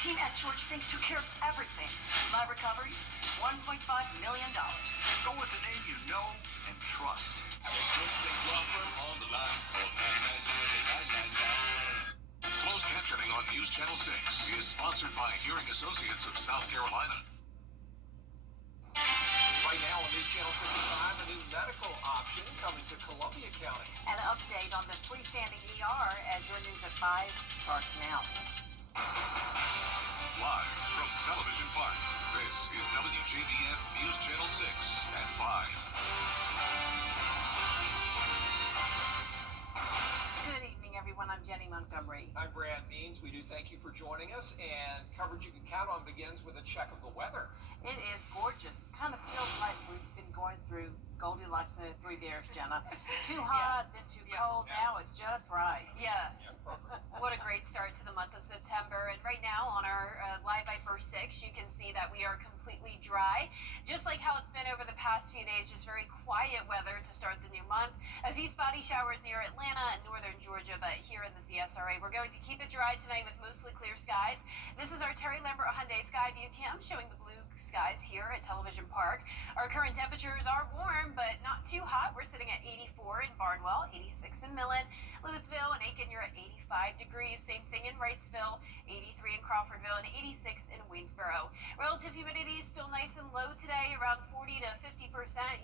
team at George Sink took care of everything. My recovery, $1.5 million. Go with the name you know and trust. On the line for Closed captioning on News Channel 6 is sponsored by Hearing Associates of South Carolina. Right now on News Channel 65, a new medical option coming to Columbia County. An update on the freestanding ER as your news at 5 starts now. Live from Television Park, this is WJBF News Channel 6 at 5. Good evening, everyone. I'm Jenny Montgomery. I'm Brad Means. We do thank you for joining us, and coverage you can count on begins with a check of the weather. It is gorgeous. Kind of feels like we've been going through Goldilocks and the Three Bears, Jenna. Too hot, then too cold. Now it's just right. Yeah. Perfect. What a great start to the month of September. And right now on our Live Viper 6, you can see that we are completely dry, just like how it's been over the past few days. Just very quiet weather to start the new month. A few spotty showers near Atlanta and northern Georgia, but here in the CSRA, we're going to keep it dry tonight with mostly clear skies. This is our Terry Lambert Hyundai Sky View Cam showing the blue skies here at Television Park. Our current temperatures are warm, but not too hot. We're sitting at 84 in Barnwell, 86 in Millen, Louisville and Aiken, you're at 85 degrees. Same thing in Wrightsville, 83 in Crawfordville, and 86 in Waynesboro. Relative humidity is still nice and low today, around 40 to 50%,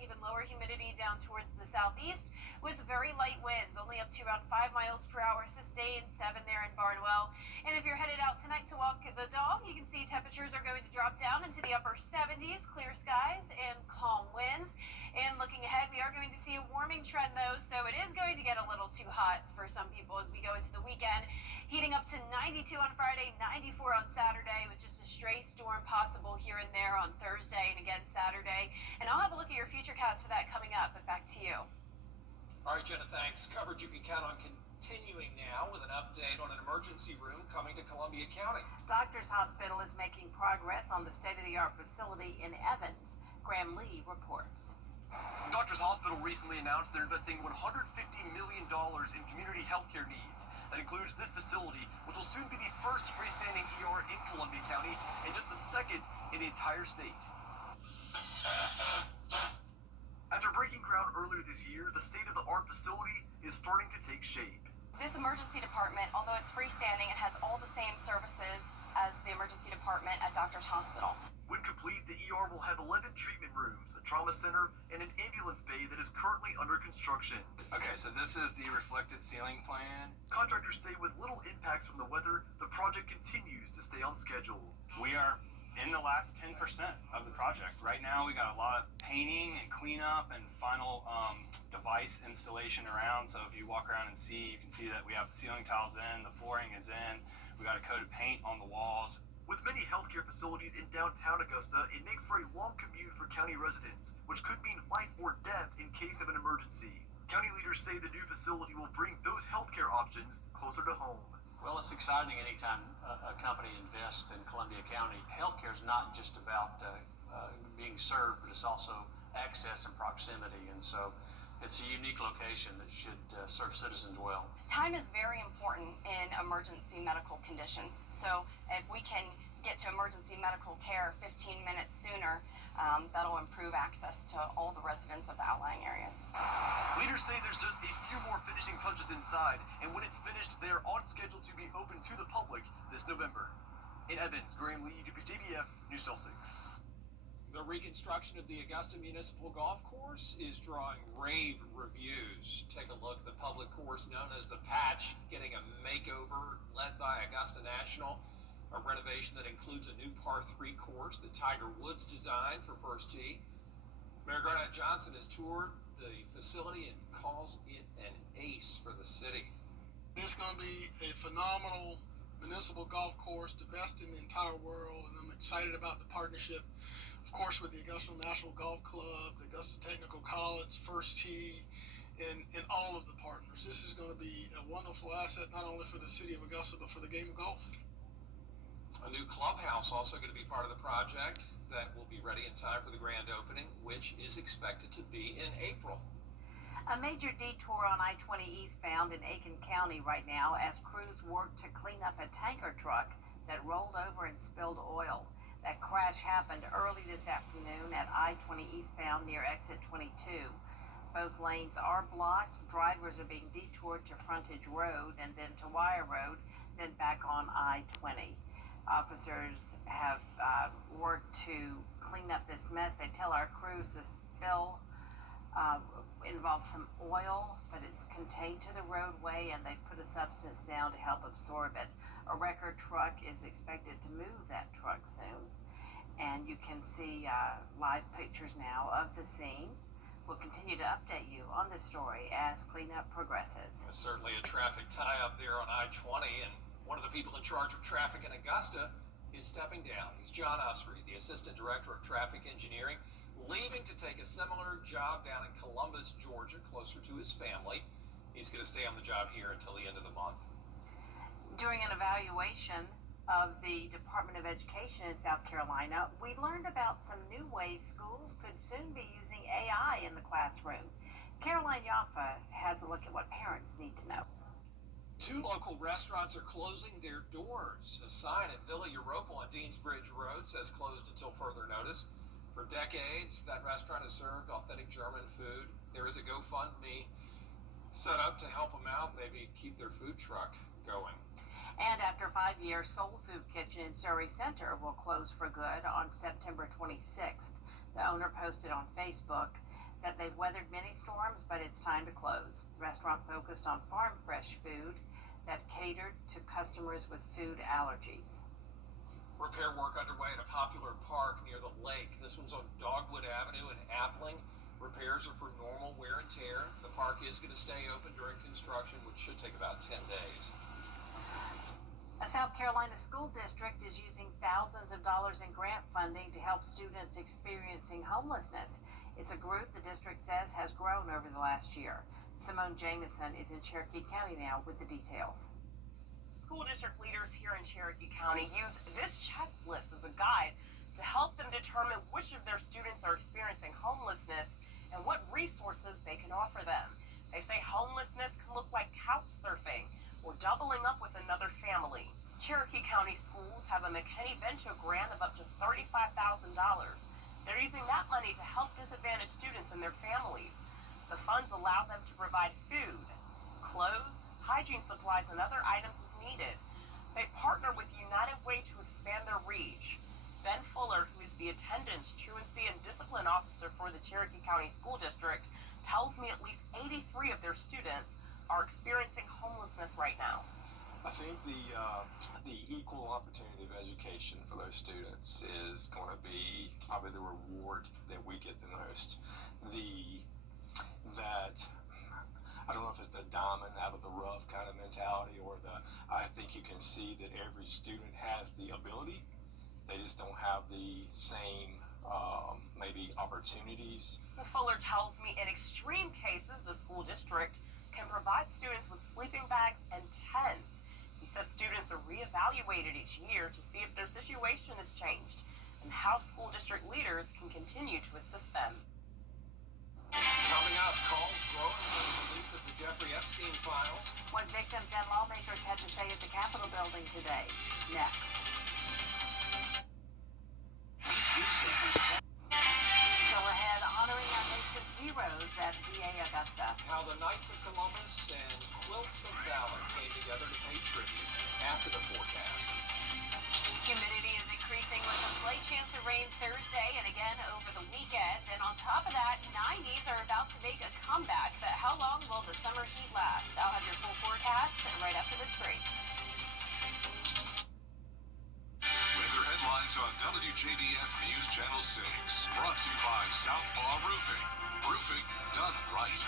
even lower humidity down towards the southeast, with very light winds, only up to around 5 miles per hour sustained, 7 there in Barnwell. And if you're headed out tonight to walk the dog, you can see temperatures are going to drop down into the upper 70s, clear skies and calm winds. And looking ahead, we are going to see a warming trend though, so it is going to get a little too hot for some people as we go into the weekend. Heating up to 92 on Friday, 94 on Saturday, with just a stray storm possible here and there on Thursday and again Saturday. And I'll have a look at your futurecast for that coming up, but back to you. All right, Jenna, thanks. Coverage you can count on continuing now with an update on an emergency room coming to Columbia County. Doctors Hospital is making progress on the state-of-the-art facility in Evans. Graham Lee reports. Doctors Hospital recently announced they're investing $150 million in community healthcare needs. That includes this facility, which will soon be the first freestanding ER in Columbia County and just the second in the entire state. After breaking ground earlier this year, the state-of-the-art facility is starting to take shape. This emergency department, although it's freestanding, it has all the same services as the emergency department at Doctors Hospital. When complete, the ER will have 11 treatment rooms, a trauma center, and an ambulance bay that is currently under construction. Okay, so this is the reflected ceiling plan. Contractors say with little impacts from the weather, the project continues to stay on schedule. We are in the last 10% of the project. Right now, we got a lot of painting and cleanup and final device installation around. So if you walk around and see, you can see that we have the ceiling tiles in, the flooring is in, we got a coat of paint on the walls. With many healthcare facilities in downtown Augusta, it makes for a long commute for county residents, which could mean life or death in case of an emergency. County leaders say the new facility will bring those healthcare options closer to home. Well, it's exciting anytime a company invests in Columbia County. Healthcare is not just about being served, but it's also access and proximity. And so it's a unique location that should serve citizens well. Time is very important in emergency medical conditions. So if we can get to emergency medical care 15 minutes sooner, that'll improve access to all the residents of the outlying areas. Leaders say there's just a few more finishing touches inside, and when it's finished, they are on schedule to be open to the public this November. In Evans, Graham Lee, WJBF, News Channel 6. The reconstruction of the Augusta Municipal Golf Course is drawing rave reviews. Take a look at the public course known as the Patch, getting a makeover led by Augusta National. A renovation that includes a new par 3 course that Tiger Woods designed for First Tee. Mayor Garnett Johnson has toured the facility and calls it an ace for the city. It's going to be a phenomenal municipal golf course, the best in the entire world, and I'm excited about the partnership, of course, with the Augusta National Golf Club, the Augusta Technical College, First Tee, and all of the partners. This is going to be a wonderful asset, not only for the city of Augusta, but for the game of golf. A new clubhouse also going to be part of the project that will be ready in time for the grand opening, which is expected to be in April. A major detour on I-20 eastbound in Aiken County right now as crews work to clean up a tanker truck that rolled over and spilled oil. That crash happened early this afternoon at I-20 eastbound near exit 22. Both lanes are blocked. Drivers are being detoured to Frontage Road and then to Wire Road, then back on I-20. Officers have worked to clean up this mess. They tell our crews the spill involves some oil, but it's contained to the roadway, and they've put a substance down to help absorb it. A wrecker truck is expected to move that truck soon, and you can see live pictures now of the scene. We'll continue to update you on this story as cleanup progresses. There's certainly a traffic tie-up there on I-20, and one of the people in charge of traffic in Augusta is stepping down. He's John Usry, the Assistant Director of Traffic Engineering, leaving to take a similar job down in Columbus, Georgia, closer to his family. He's going to stay on the job here until the end of the month. During an evaluation of the Department of Education in South Carolina, we learned about some new ways schools could soon be using AI in the classroom. Caroline Yaffa has a look at what parents need to know. 2 local restaurants are closing their doors. A sign at Villa Europa on Deansbridge Road says closed until further notice. For decades, that restaurant has served authentic German food. There is a GoFundMe set up to help them out, maybe keep their food truck going. And after 5 years, Soul Food Kitchen in Surrey Center will close for good on September 26th. The owner posted on Facebook that they've weathered many storms, but it's time to close. The restaurant focused on farm fresh food that catered to customers with food allergies. Repair work underway at a popular park near the lake. This one's on Dogwood Avenue in Appling. Repairs are for normal wear and tear. The park is going to stay open during construction, which should take about 10 days. A South Carolina school district is using thousands of dollars in grant funding to help students experiencing homelessness. It's a group the district says has grown over the last year. Simone Jamison is in Cherokee County now with the details. School district leaders here in Cherokee County use this checklist as a guide to help them determine which of their students are experiencing homelessness and what resources they can offer them. They say homelessness can look like couch surfing or doubling up with another family. Cherokee County schools have a McKinney-Vento grant of up to $35,000. They're using that money to help disadvantaged students and their families. The funds allow them to provide food, clothes, hygiene supplies, and other items as needed. They partner with United Way to expand their reach. Ben Fuller, who is the Attendance, Truancy, and Discipline Officer for the Cherokee County School District, tells me at least 83 of their students are experiencing homelessness right now. I think the equal opportunity of education for those students is going to be probably the reward that we get the most. I don't know if it's the diamond out of the rough kind of mentality or I think you can see that every student has the ability. They just don't have the same maybe opportunities. Fuller tells me in extreme cases, the school district can provide students with sleeping bags and tents. He says students are reevaluated each year to see if their situation has changed and how school district leaders can continue to assist them. Coming up, calls growing for the release of the Jeffrey Epstein files. What victims and lawmakers had to say at the Capitol building today. Next. Still ahead, honoring our nation's heroes at VA Augusta. How the Knights of Columbus and Quilts of Valor came together to pay tribute after the forecast. Humidity is increasing with a slight chance of rain Thursday and again over the weekend. And on top of that, 90s are about to make a comeback. But how long will the summer heat last? I'll have your full forecast right after this break. Weather headlines on WJBF News Channel 6. Brought to you by Southpaw Roofing. Roofing done right.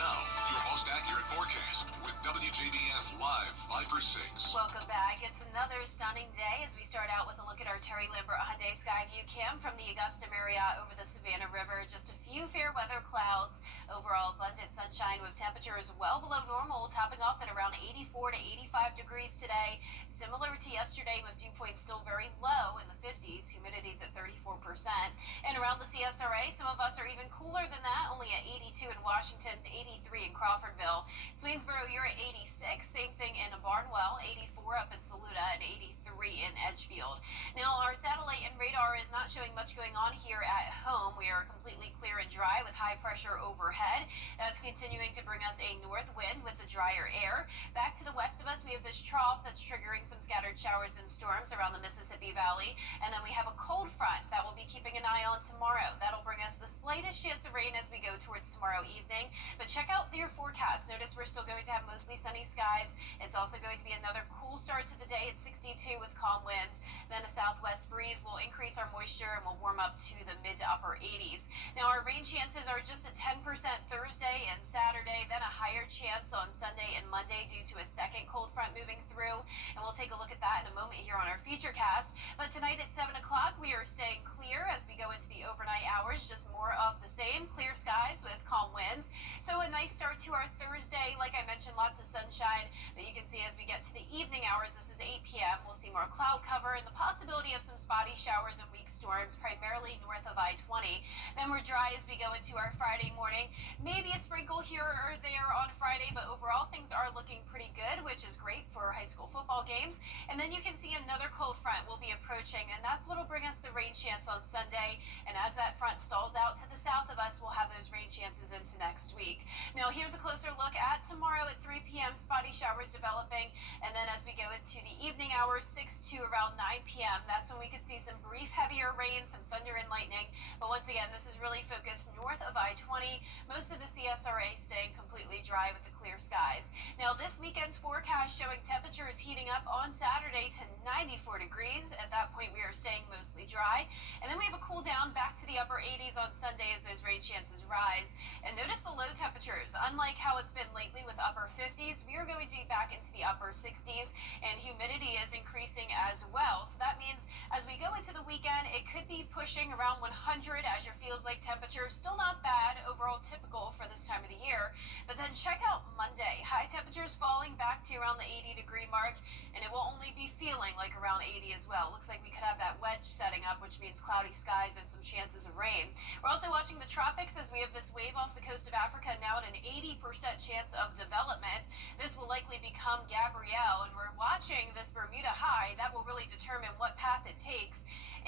Now, your most accurate forecast with WJBF Live 5/6. Welcome back. It's another stunning day as we start out with a look at our Terry Lambert Hyundai Skyview Cam from the Augusta Marriott over the Savannah River. Just a few fair weather clouds. Overall abundant sunshine with temperatures well below normal, topping off at around 84 to 85 degrees today. Similar to yesterday with dew points still very low in the 50s. Humidity's at 34%. And around the CSRA. Some of us are even cooler than that, only at 82 in Washington, 83 in Crawfordville. Swainsboro, you're at 86. Same thing in Barnwell, 84 up in Saluda, and 83 in Edgefield. Now, our satellite and radar is not showing much going on here at home. We are completely clear and dry with high pressure overhead. That's continuing to bring us a north wind with the drier air. Back to the west of us, we have this trough that's triggering some scattered showers and storms around the Mississippi Valley. And then we have a cold front that we'll be keeping an eye on tomorrow. That'll bring us the slightest chance of rain as we go towards tomorrow evening. But check out your forecast. Notice we're still going to have mostly sunny skies. It's also going to be another cool start to the day at 62 with calm winds. Then a southwest breeze will increase our moisture and will warm up to the mid to upper 80s. Now, our rain chances are just at 10% Thursday and Saturday, then a higher chance on Sunday and Monday due to a second cold front moving through. And we'll take a look at that in a moment here on our Futurecast. But tonight at 7 o'clock, we are staying clear as we go into the overnight hours. Just more of the same, clear skies with calm winds. So a nice start to our Thursday. Like I mentioned, lots of sunshine. But you can see as we get to the evening hours, this is 8 p.m., we'll see more cloud cover and the possibility of some spotty showers and weak storms, primarily north of I-20. Then we're dry as we go into our Friday morning. Maybe a sprinkle here or there on Friday, but overall things are looking pretty good, which is great for high school football games. And then you can see another cold front will be approaching, and that's what will bring us the rain chance on Sunday. And as that front stalls out to the south of us, we'll have those rain chances into next week. Now, here's a closer look at tomorrow at 3 p.m., spotty showers developing. And then as we go into the evening hours, 6 to around 9 p.m., that's when we could see some brief heavier rain, some thunder and lightning. But once again, this is really focused north of I-20. Most of the CSRA staying completely dry with the clear skies. Now, this weekend's forecast showing temperatures heating up on Saturday to 94 degrees. At that point, we are staying mostly dry. And then we have a cool down back to the upper 80s on Sunday as those rain chances rise. And notice the low temperatures. Unlike how it's been lately with upper 50s, we are going to be back into the upper 60s, and humidity is increasing as well. So that means as we go into the weekend, it could be pushing around 100 as your feels like temperature. Still not bad, overall typical for this time of the year. But then check out Monday. High temperatures falling back to around the 80-degree mark, and it will only be feeling like around 80 as well. Looks like we could have that wedge setting up, which means cloudy skies and some chances of rain. We're also watching the tropics as we have this wave off the coast of Africa now at an 80% chance of development. This will likely become Gabrielle, and we're watching this Bermuda high. That will really determine what path it takes.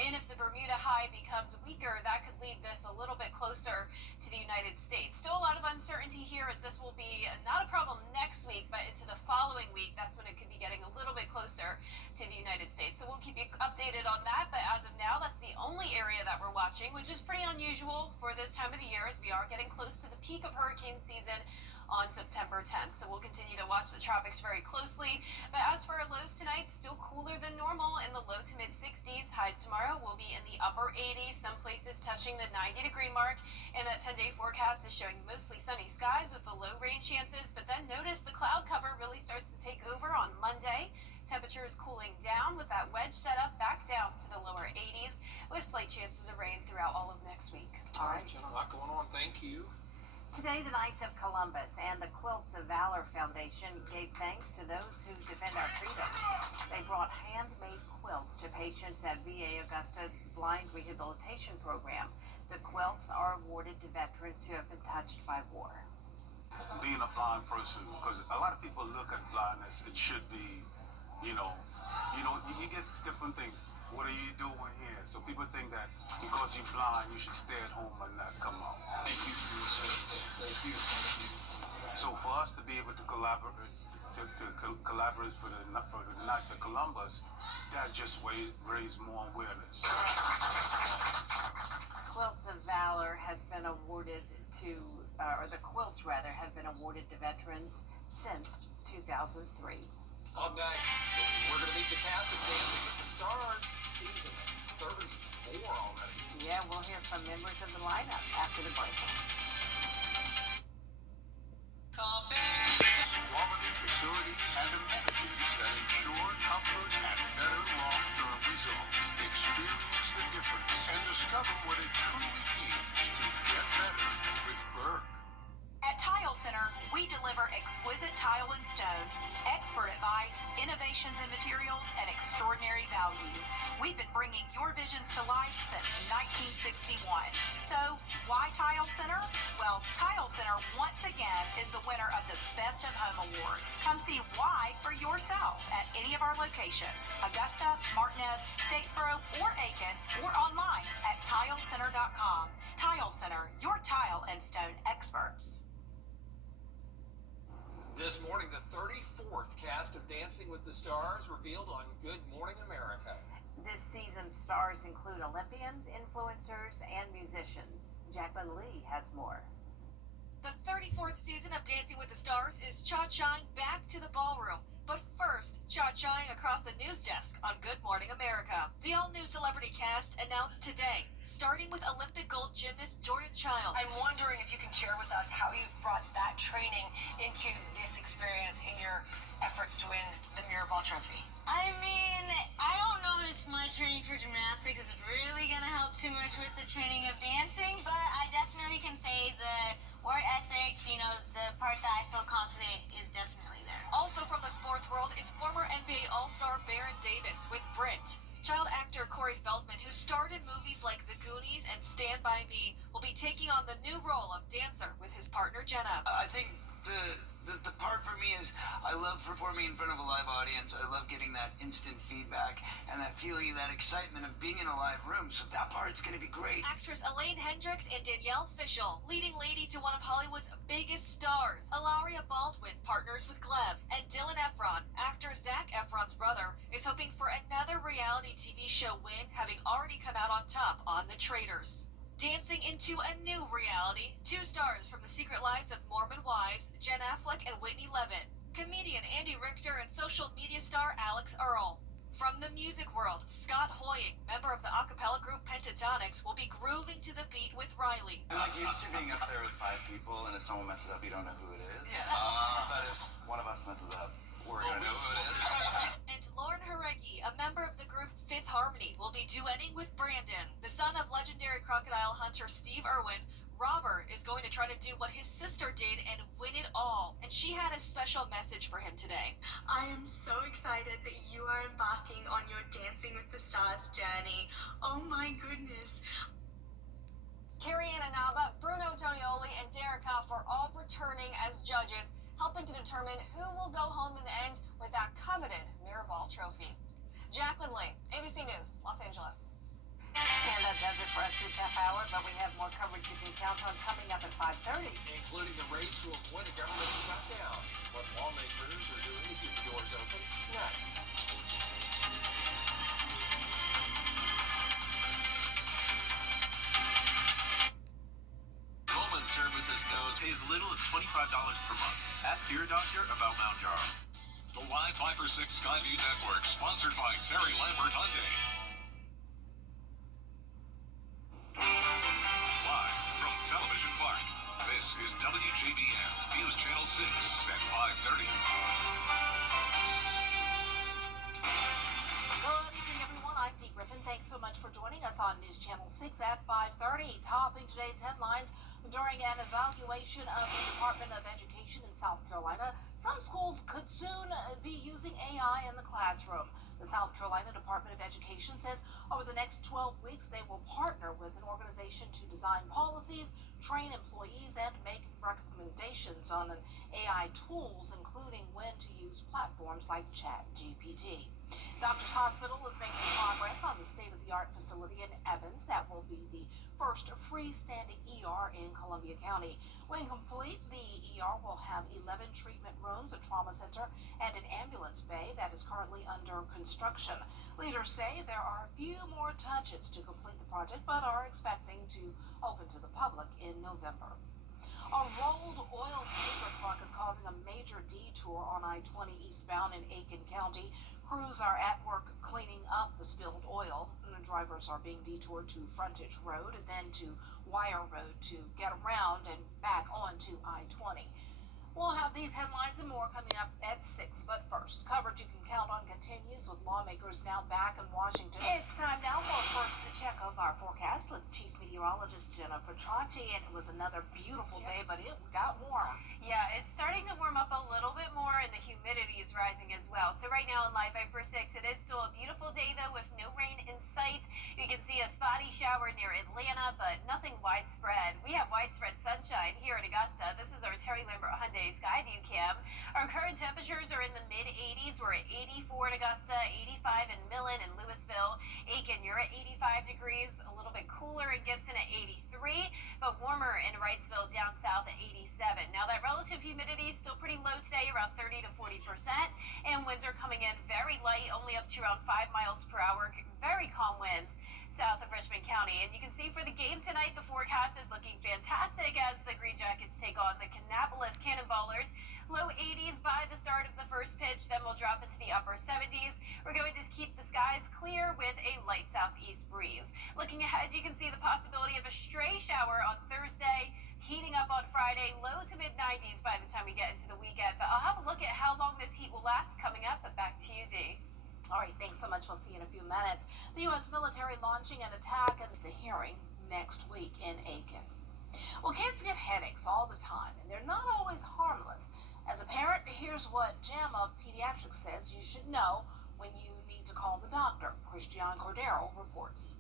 And if the Bermuda high becomes weaker, that could lead this a little bit closer to the United States. Still a lot of uncertainty here, as this will be not a problem next week, but into the following week, that's when it could be getting a little bit closer to the United States. So we'll keep you updated on that, but as of now, that's the only area that we're watching, which is pretty unusual for this time of the year, as we are getting close to the peak of hurricane season on September 10th. So we'll continue to watch the tropics very closely. But as for our lows tonight, still cooler than normal in the low to mid 60s. Highs tomorrow will be in the upper 80s, some places touching the 90-degree mark. And that 10-day forecast is showing mostly sunny skies with the low rain chances. But then notice the cloud cover really starts to take over on Monday. Temperature is cooling down with that wedge set up back down to the lower 80s with slight chances of rain throughout all of next week. All right, Jenna, a lot going on. Thank you. Today, the Knights of Columbus and the Quilts of Valor Foundation gave thanks to those who defend our freedom. They brought handmade quilts to patients at VA Augusta's Blind Rehabilitation Program. The quilts are awarded to veterans who have been touched by war. Being a blind person, because a lot of people look at blindness, it should be, you get this different thing. What are you doing here? So people think that because you're blind, you should stay at home and not come out. Thank you for your service. Thank you. So for us to be able to collaborate, collaborate for the Knights of Columbus, that just raise more awareness. Quilts of Valor has been awarded to, or the quilts rather, have been awarded to veterans since 2003. Up next, we're going to meet the cast of Dancing with the Stars, season 34 already. Yeah, we'll hear from members of the lineup after the break. Quality facilities and amenities that ensure comfort and better long-term results. Experience the difference and discover what it truly means to get better with Berg. At Tile Center, we deliver exquisite tile and stone, expert advice, innovations in materials, and extraordinary value. We've been bringing your visions to life since 1961. So, why Tile Center? Well, Tile Center once again is the winner of the Best of Home Award. Come see why for yourself at any of our locations: Augusta, Martinez, Statesboro, or Aiken, or online at tilecenter.com. Tile Center, your tile and stone experts. This morning, the 34th cast of Dancing with the Stars revealed on Good Morning America. This season's stars include Olympians, influencers, and musicians. Jacqueline Lee has more. The 34th season of Dancing with the Stars is cha-chaing back to the ballroom. But first, cha-chaing across the news desk on Good Morning America. The all-new celebrity cast announced today, starting with Olympic gold gymnast Jordan Childs. I'm wondering if you can share with us how you've brought that training into this experience in your efforts to win the Mirabal Trophy. I mean, I don't know if my training for gymnastics is really going to help too much with the training of dancing, but I definitely can say the work ethic, the part that I feel confident is definitely there. Also from the sports world is former NBA All-Star Baron Davis with Brent. Child actor Corey Feldman, who starred in movies like The Goonies and Stand By Me, will be taking on the new role of dancer with his partner Jenna. I think the part for me is I love performing in front of a live audience. I love getting that instant feedback and that feeling, that excitement of being in a live room. So that part's going to be great. Actress Elaine Hendricks and Danielle Fishel, leading lady to one of Hollywood's biggest stars. Ilaria Baldwin partners with Gleb. And Dylan Efron, actor Zac Efron's brother, is hoping for another reality TV show win, having already come out on top on The Traitors. Dancing into a new reality, two stars from The Secret Lives of Mormon Wives, Jen Affleck and Whitney Levitt, comedian Andy Richter and social media star Alex Earl. From the music world, Scott Hoying, member of the a cappella group Pentatonics, will be grooving to the beat with Riley. I'm like used to being up there with 5 people, and if someone messes up, you don't know who it is. Yeah. But if one of us messes up, we're gonna know who it is. And Lauren Jareggi, a member of the group Fifth Harmony, will be duetting with Brandon, the son of legendary crocodile hunter Steve Irwin. Robert is going to try to do what his sister did and win it all. And she had a special message for him today. I am so excited that you are embarking on your Dancing with the Stars journey. Oh my goodness. Carrie Ann Inaba, Bruno Tonioli, and Derek Hoff are all returning as judges, helping to determine who will go home in the end with that coveted Mirabal Trophy. Jacqueline Lee, ABC News, Los Angeles. And that does it for us this half hour, but we have more coverage you can count on coming up at 5:30. Including the race to avoid a government shutdown. What lawmakers are doing to keep the doors open. Next. Roman Services knows pay as little as $25 per month. Ask your doctor about Mount Jarl. The Live 5 for 6 Skyview Network, sponsored by Terry Lambert Hyundai. Live from Television Park, this is WJBF News Channel 6 at 5:30. Good evening, everyone. I'm Dee Griffin. Thanks so much for joining us on News Channel 6 at 5:30. Topping today's headlines, during an evaluation of the Department of Education in South Carolina, some schools could soon be using AI in the classroom. The South Carolina Department of Education says over the next 12 weeks, they will partner with an organization to design policies, train employees, and make recommendations on AI tools, including when to use platforms like ChatGPT. Doctors Hospital is making progress on the state-of-the-art facility in Evans that will be the first freestanding ER in Columbia County. When complete, the ER will have 11 treatment rooms, a trauma center, and an ambulance bay that is currently under construction. Leaders say there are a few more touches to complete the project, but are expecting to open to the public in November. A rolled oil tanker truck is causing a major detour on I-20 eastbound in Aiken County. Crews are at work cleaning up the spilled oil. The drivers are being detoured to Frontage Road and then to Wire Road to get around and back onto I-20. We'll have these headlines and more coming up at 6. But first, coverage you can count on continues with lawmakers now back in Washington. It's time now for a first check of our our forecast with Chief Meteorologist Jenna Petracci, and it was another beautiful day, but it got warm. Yeah, it's starting to warm up a little bit more, and the humidity is rising as well. So right now in Live Viper 6, it is still a beautiful day, though, with no rain in sight. You can see a spotty shower near Atlanta, but nothing widespread. We have widespread sunshine here in Augusta. This is our Terry Lambert Hyundai Skyview Cam. Our current temperatures are in the mid-80s. We're at 84 in Augusta, 85 in Millen and Louisville. Aiken, you're at 85 degrees, a little bit cooler in Gibson at 83, but warmer in Wrightsville down south at 87. Now that relative humidity is still pretty low today, around 30 to 40%, and winds are coming in very light, only up to around 5 miles per hour. Very calm winds south of Richmond County. And you can see for the game tonight, the forecast is looking fantastic as the Green Jackets take on the Kannapolis Cannonballers. Low 80s by the start of the first pitch, then we'll drop into the upper 70s. We're going to keep the skies clear with a light southeast breeze. Looking ahead, you can see the possibility of a stray shower on Thursday, heating up on Friday, low to mid 90s by the time we get into the weekend. But I'll have a look at how long this heat will last coming up. But back to you, Dee. All right, thanks so much. We'll see you in a few minutes. The U.S. military launching an attack against the hearing next week in Aiken. Well, kids get headaches all the time, and they're not always harmless. As a parent, here's what JAMA Pediatrics says you should know when you need to call the doctor. Christiane Cordero reports.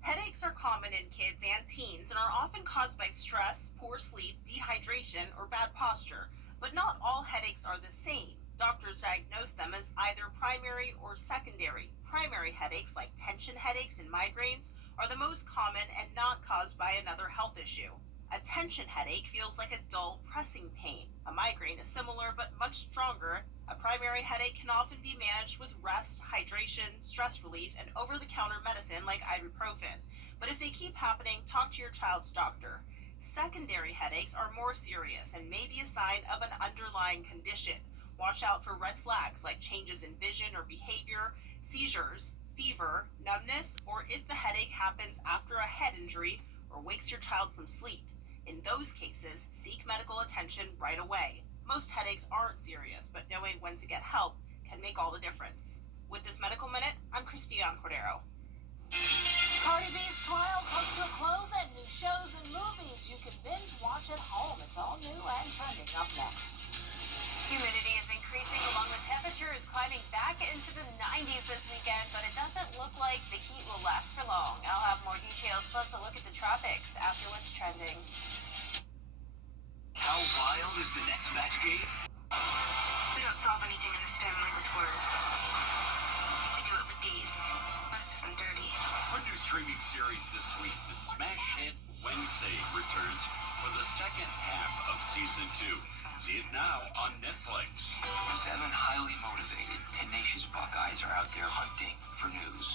Headaches are common in kids and teens and are often caused by stress, poor sleep, dehydration, or bad posture. But not all headaches are the same. Doctors diagnose them as either primary or secondary. Primary headaches, like tension headaches and migraines, are the most common and not caused by another health issue. A tension headache feels like a dull, pressing pain. A migraine is similar but much stronger. A primary headache can often be managed with rest, hydration, stress relief, and over-the-counter medicine like ibuprofen. But if they keep happening, talk to your child's doctor. Secondary headaches are more serious and may be a sign of an underlying condition. Watch out for red flags like changes in vision or behavior, seizures, fever, numbness, or if the headache happens after a head injury or wakes your child from sleep. In those cases, seek medical attention right away. Most headaches aren't serious, but knowing when to get help can make all the difference. With this Medical Minute, I'm Christiane Cordero. Cardi B's trial comes to a close, and new shows and movies you can binge watch at home. It's all new and trending up next. Humidity is increasing along with temperatures climbing back into the 90s this weekend, but it doesn't look like the heat will last for long. I'll have more details, plus a look at the tropics after what's trending. How wild is the next match game? We don't solve anything in this family with words. We do it with deeds. Most of them dirty. For new streaming series this week, the smash hit Wednesday returns for the second half of season 2. See it now on Netflix. 7 highly motivated, tenacious Buckeyes are out there hunting for news.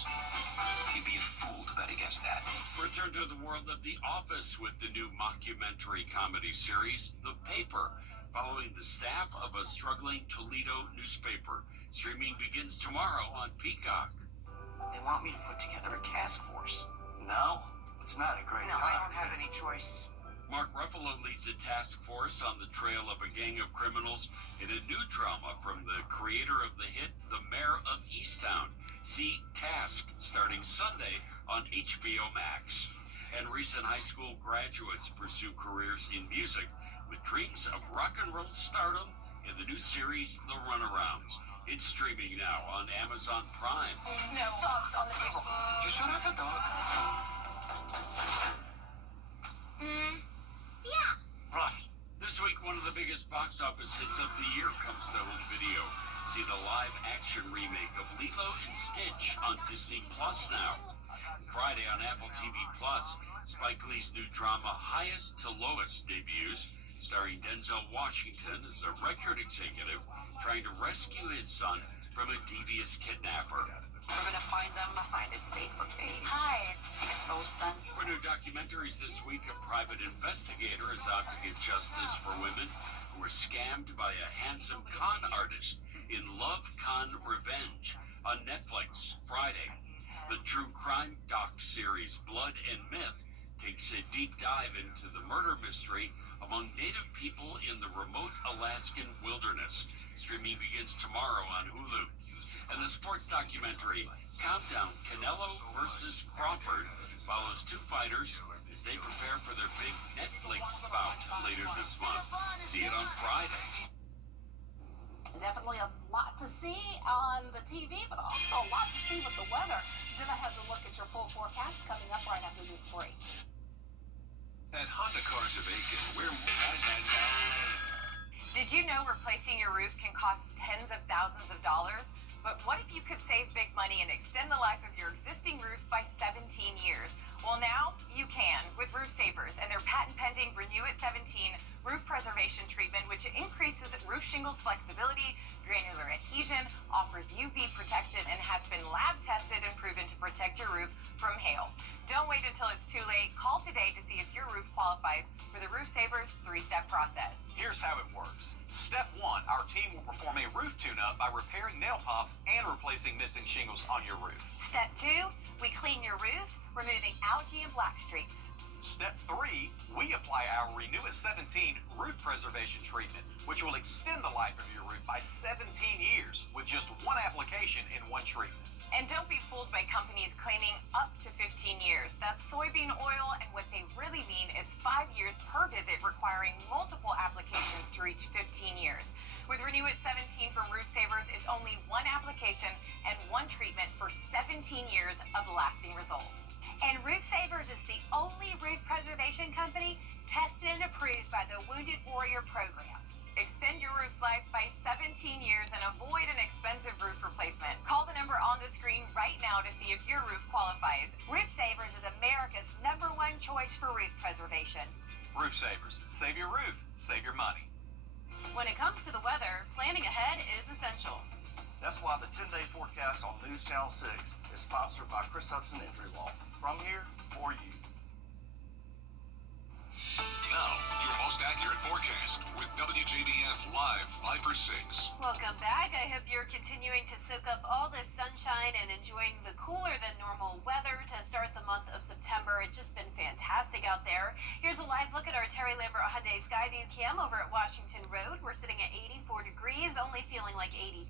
You'd be a fool to bet against that. Return to the world of The Office with the new mockumentary comedy series, The Paper, following the staff of a struggling Toledo newspaper. Streaming begins tomorrow on Peacock. They want me to put together a task force. No, it's not a great idea. No, I don't have any choice. Mark Ruffalo leads a task force on the trail of a gang of criminals in a new drama from the creator of the hit The Mayor of Easttown. See Task starting Sunday on HBO Max. And recent high school graduates pursue careers in music with dreams of rock and roll stardom in the new series The Runarounds. It's streaming now on Amazon Prime. No, dogs on the table. You sure that's a dog? Yeah. Rough. This week, one of the biggest box office hits of the year comes to home video. See the live-action remake of Lilo and Stitch on Disney Plus now. Friday on Apple TV Plus, Spike Lee's new drama Highest to Lowest debuts, starring Denzel Washington as a record executive trying to rescue his son from a devious kidnapper. We're gonna find them, find his Facebook page. Hi. Expose them. For new documentaries this week, a private investigator is out to get justice for women who were scammed by a handsome con artist in Love Con Revenge on Netflix Friday. The true crime doc series Blood and Myth takes a deep dive into the murder mystery among Native people in the remote Alaskan wilderness. Streaming begins tomorrow on Hulu. And the sports documentary, Countdown Canelo versus Crawford, follows two fighters as they prepare for their big Netflix bout later this month. See it on Friday. Definitely a lot to see on the TV, but also a lot to see with the weather. Jenna has a look at your full forecast coming up right after this break. At Honda Cars of Aiken, we're... Did you know replacing your roof can cost tens of thousands of dollars? But what if you could save big money and extend the life of your existing roof by 17 years? Well, now you can with Roof Savers and their patent-pending Renew It 17 roof preservation treatment, which increases roof shingles flexibility, granular adhesion, offers UV protection, and has been lab tested and proven to protect your roof from hail. Don't wait until it's too late. Call today to see if your roof qualifies for the Roof Savers 3-step process. Here's how it works. Step 1, our team will perform a roof tune-up by repairing nail pops and replacing missing shingles on your roof. Step 2, we clean your roof, removing algae and black streaks. Step 3, we apply our Renew It 17 roof preservation treatment, which will extend the life of your roof by 17 years with just one application and one treatment. And don't be fooled by companies claiming up to 15 years. That's soybean oil, and what they really mean is 5 years per visit, requiring multiple applications to reach 15 years. With Renew It 17 from Roof Savers, it's only one application and one treatment for 17 years of lasting results. And Roof Savers is the only roof preservation company tested and approved by the Wounded Warrior Program. Extend your roof's life by 17 years and avoid an expensive roof replacement. Call the number on the screen right now to see if your roof qualifies. Roof Savers is America's #1 choice for roof preservation. Roof Savers. Save your roof. Save your money. When it comes to the weather, planning ahead is essential. That's why the 10-day forecast on News Channel 6 is sponsored by Chris Hudson Injury Law. From here, for you. Now, your most accurate forecast with WJBF Live 5/6. Welcome back. I hope you're continuing to soak up all this sunshine and enjoying the cooler than normal weather to start the month of September. It's just been fantastic out there. Here's a live look at our Terry Lambert Hyundai Skyview cam over at Washington Road. We're sitting at 84 degrees, only feeling like 82.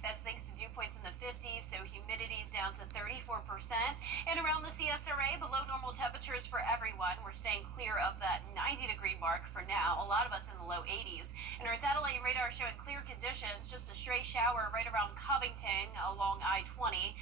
That's thanks to dew points in the 50s, so humidity's down to 34%. And around the CSRA, below normal temperatures for everyone. We're staying clear of that 90-degree mark for now. A lot of us in the low 80s. And our satellite radar showing clear conditions, just a stray shower right around Covington along I-20.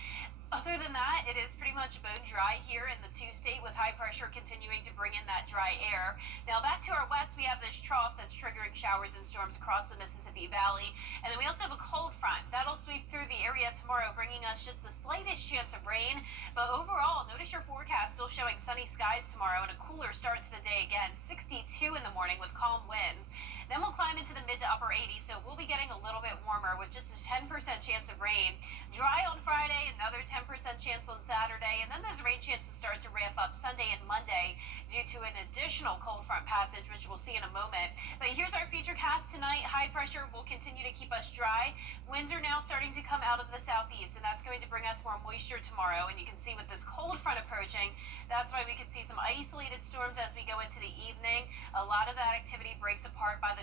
Other than that, it is pretty much bone dry here in the 2-state with high pressure continuing to bring in that dry air. Now back to our west, we have this trough that's triggering showers and storms across the Mississippi Valley. And then we also have a cold front. That'll sweep through the area tomorrow, bringing us just the slightest chance of rain. But overall, notice your forecast still showing sunny skies tomorrow and a cooler start to the day again. 62 in the morning with calm winds. Then we'll climb into the mid to upper 80s, so we'll be getting a little bit warmer with just a 10% chance of rain. Dry on Friday, another 10% chance on Saturday, and then those rain chances start to ramp up Sunday and Monday due to an additional cold front passage, which we'll see in a moment. But here's our feature cast tonight. High pressure will continue to keep us dry. Winds are now starting to come out of the southeast, and that's going to bring us more moisture tomorrow. And you can see with this cold front approaching, that's why we could see some isolated storms as we go into the evening. A lot of that activity breaks apart by the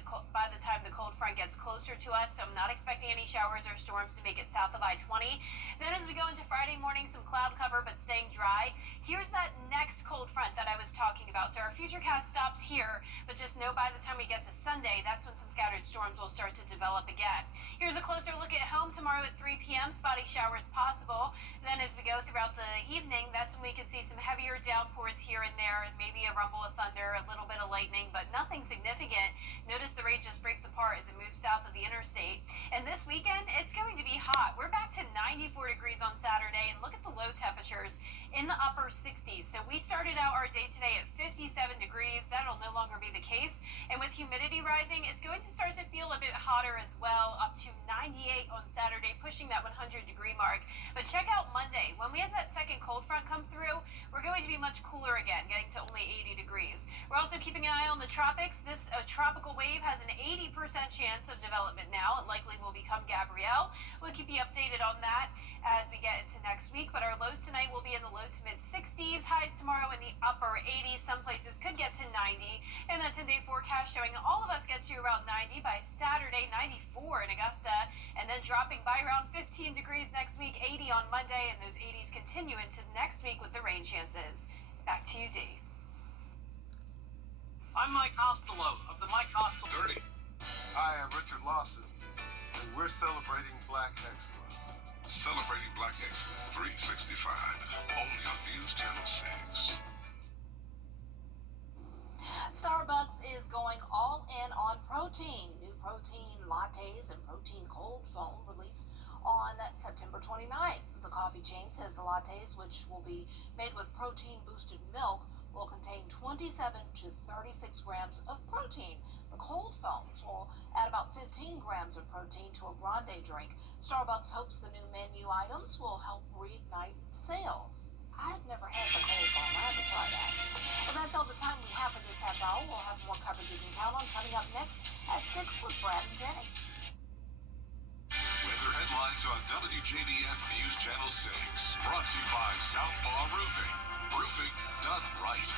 time the cold front gets closer to us, so I'm not expecting any showers or storms to make it south of I-20. Then as we go into Friday morning, some cloud cover but staying dry. Here's that next cold front that I was talking about. So our future cast stops here, but just know by the time we get to Sunday, that's when some scattered storms will start to develop again. Here's a closer look at home tomorrow at 3 p.m. Spotty showers possible. Then as we go throughout the evening, that's when we could see some heavier downpours here and there, and maybe a rumble of thunder, a little bit of lightning, but nothing significant. Notice the range just breaks apart as it moves south of the interstate. And this weekend, it's going to be hot. We're back to 94 degrees on Saturday, and look at the low temperatures in the upper 60s. So we started out our day today at 57 degrees. That'll no longer be the case. And with humidity rising, it's going to start to feel a bit hotter as well, up to 98 on Saturday, pushing that 100-degree mark. But check out Monday. When we have that second cold front come through, we're going to be much cooler again, getting to only 80 degrees. We're also keeping an eye on the tropics. This tropical wave has an 80% chance of development now. It likely will become Gabrielle. We'll keep you updated on that as we get into next week. But our lows tonight will be in the low to mid 60s. Highs tomorrow in the upper 80s. Some places could get to 90. And And the 10-day forecast showing all of us get to around 90 by Saturday, 94 in Augusta, and then dropping by around 15 degrees next week, 80 on Monday, and those 80s continue into next week with the rain chances. Back to you, D. I'm Mike Costello of the Mike Costello 30. Hi, I'm Richard Lawson, and we're celebrating Black excellence. Celebrating Black excellence 365, only on News Channel 6. Starbucks is going all in on protein. New protein lattes and protein cold foam released on September 29th. The coffee chain says the lattes, which will be made with protein-boosted milk, will contain 27 to 36 grams of protein. The cold foams will add about 15 grams of protein to a grande drink. Starbucks hopes the new menu items will help reignite sales. I've never had the cold foam. I have to try that. Well, that's all the time we have for this half hour. We'll have more coverage you can count on coming up next at 6 with Brad and Jenny. Weather headlines on WJBF News Channel 6. Brought to you by Southpaw Roofing. Roofing done right.